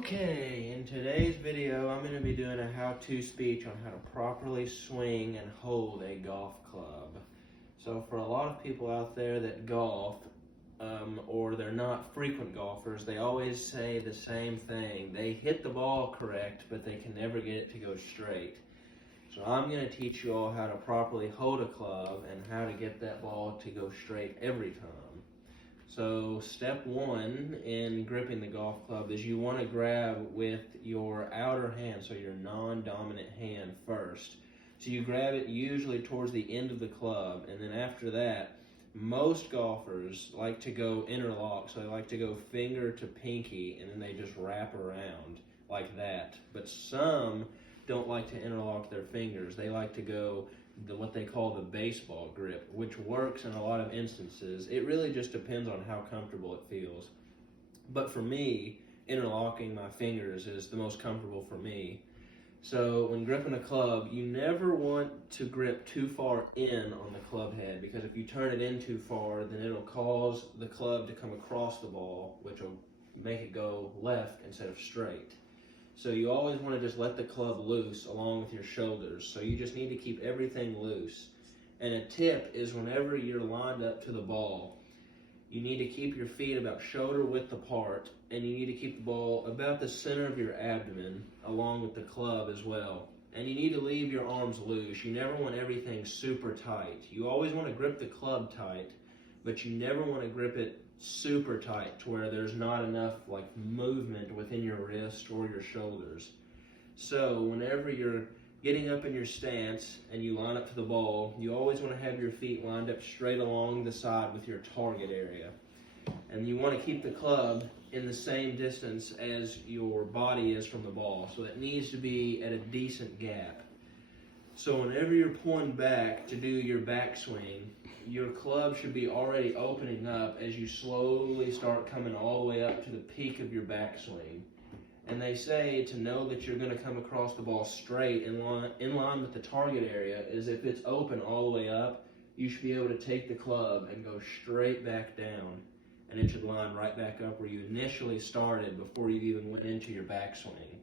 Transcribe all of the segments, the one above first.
Okay, in today's video, I'm going to be doing a how-to speech on how to properly swing and hold a golf club. So for a lot of people out there that golf, or they're not frequent golfers, they always say the same thing. They hit the ball correct, but they can never get it to go straight. So I'm going to teach you all how to properly hold a club and how to get that ball to go straight every time. So step one in gripping the golf club is you want to grab with your outer hand, so your non-dominant hand first. So you grab it usually towards the end of the club, and then after that, most golfers like to go interlock, so they like to go finger to pinky, and then they just wrap around like that. But some don't like to interlock their fingers. They like to go what they call the baseball grip, which works in a lot of instances. It really just depends on how comfortable it feels. But for me, interlocking my fingers is the most comfortable for me. So when gripping a club, you never want to grip too far in on the club head, because if you turn it in too far, then it'll cause the club to come across the ball, which will make it go left instead of straight. So you always want to just let the club loose along with your shoulders. So you just need to keep everything loose. And a tip is whenever you're lined up to the ball, you need to keep your feet about shoulder width apart, and you need to keep the ball about the center of your abdomen along with the club as well. And you need to leave your arms loose. You never want everything super tight. You always want to grip the club tight, but you never want to grip it super tight to where there's not enough movement within your wrist or your shoulders. So whenever you're getting up in your stance and you line up to the ball, you always want to have your feet lined up straight along the side with your target area. And you want to keep the club in the same distance as your body is from the ball. So it needs to be at a decent gap. So whenever you're pulling back to do your backswing, your club should be already opening up as you slowly start coming all the way up to the peak of your backswing. And they say to know that you're going to come across the ball straight in line with the target area is if it's open all the way up, you should be able to take the club and go straight back down. And it should line right back up where you initially started before you even went into your backswing.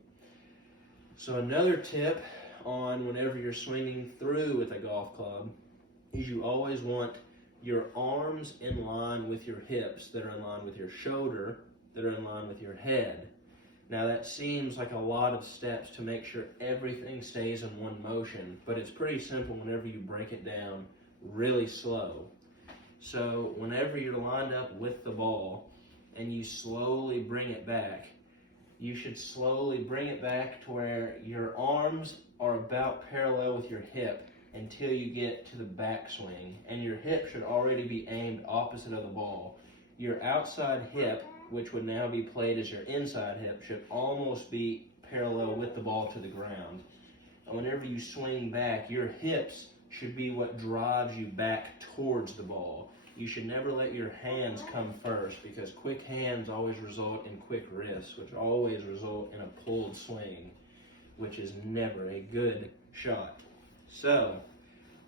So another tip on whenever you're swinging through with a golf club is you always want your arms in line with your hips, that are in line with your shoulder, that are in line with your head. Now that seems like a lot of steps to make sure everything stays in one motion, but it's pretty simple whenever you break it down really slow. So whenever you're lined up with the ball and you slowly bring it back, you should slowly bring it back to where your arms are about parallel with your hip until you get to the backswing, and your hip should already be aimed opposite of the ball. Your outside hip, which would now be played as your inside hip, should almost be parallel with the ball to the ground. And whenever you swing back, your hips should be what drives you back towards the ball. You should never let your hands come first, because quick hands always result in quick wrists, which always result in a pulled swing, which is never a good shot. So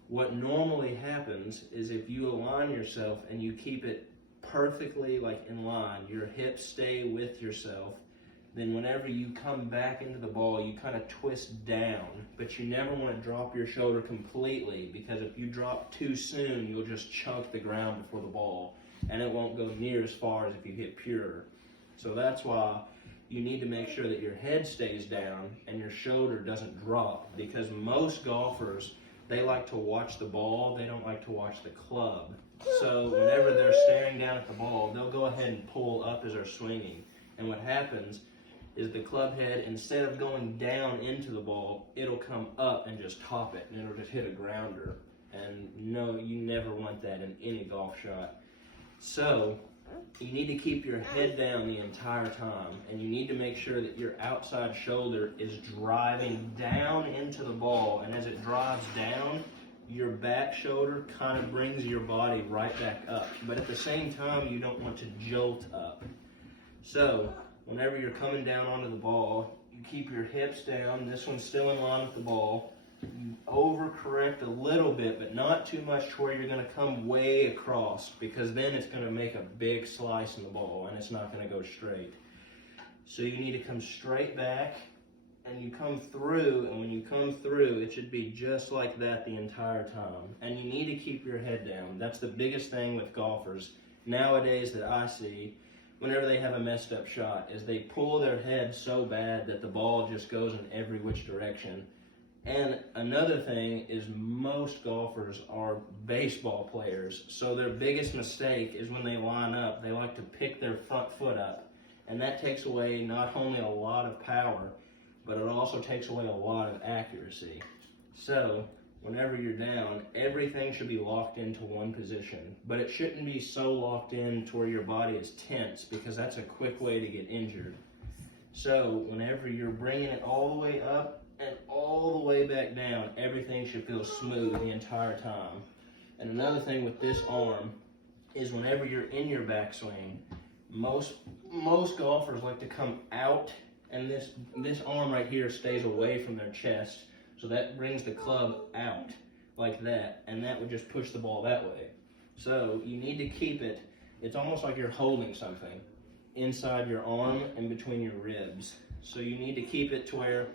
what normally happens is if you align yourself and you keep it perfectly in line, your hips stay with yourself, then whenever you come back into the ball, you kind of twist down, but you never want to drop your shoulder completely, because if you drop too soon, you'll just chunk the ground before the ball, and it won't go near as far as if you hit pure. So that's why you need to make sure that your head stays down and your shoulder doesn't drop, because most golfers, they like to watch the ball, they don't like to watch the club. So whenever they're staring down at the ball, they'll go ahead and pull up as they're swinging. And what happens is the club head, instead of going down into the ball, it'll come up and just top it, and it'll just hit a grounder. And no, you never want that in any golf shot. So you need to keep your head down the entire time, and you need to make sure that your outside shoulder is driving down into the ball, and as it drives down, your back shoulder kind of brings your body right back up. But at the same time, you don't want to jolt up. So whenever you're coming down onto the ball, you keep your hips down. This one's still in line with the ball. You overcorrect a little bit, but not too much to where you're going to come way across, because then it's going to make a big slice in the ball and it's not going to go straight. So you need to come straight back, and you come through, and when you come through, it should be just like that the entire time. And you need to keep your head down. That's the biggest thing with golfers nowadays that I see whenever they have a messed up shot, is they pull their head so bad that the ball just goes in every which direction. And another thing is most golfers are baseball players, so their biggest mistake is when they line up, they like to pick their front foot up, and that takes away not only a lot of power, but it also takes away a lot of accuracy. So whenever you're down, everything should be locked into one position, but it shouldn't be so locked in to where your body is tense, because that's a quick way to get injured. So whenever you're bringing it all the way up and all the way back down, everything should feel smooth the entire time. And another thing with this arm is whenever you're in your backswing, most golfers like to come out, and this arm right here stays away from their chest, so that brings the club out like that, and that would just push the ball that way. So you need to keep it, it's almost like you're holding something inside your arm and between your ribs. So you need to keep it to where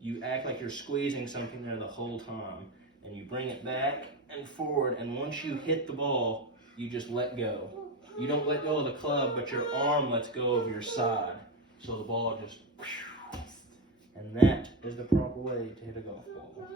you act like you're squeezing something there the whole time, and you bring it back and forward, and once you hit the ball, you just let go. You don't let go of the club, but your arm lets go of your side, so the ball just, and that is the proper way to hit a golf ball.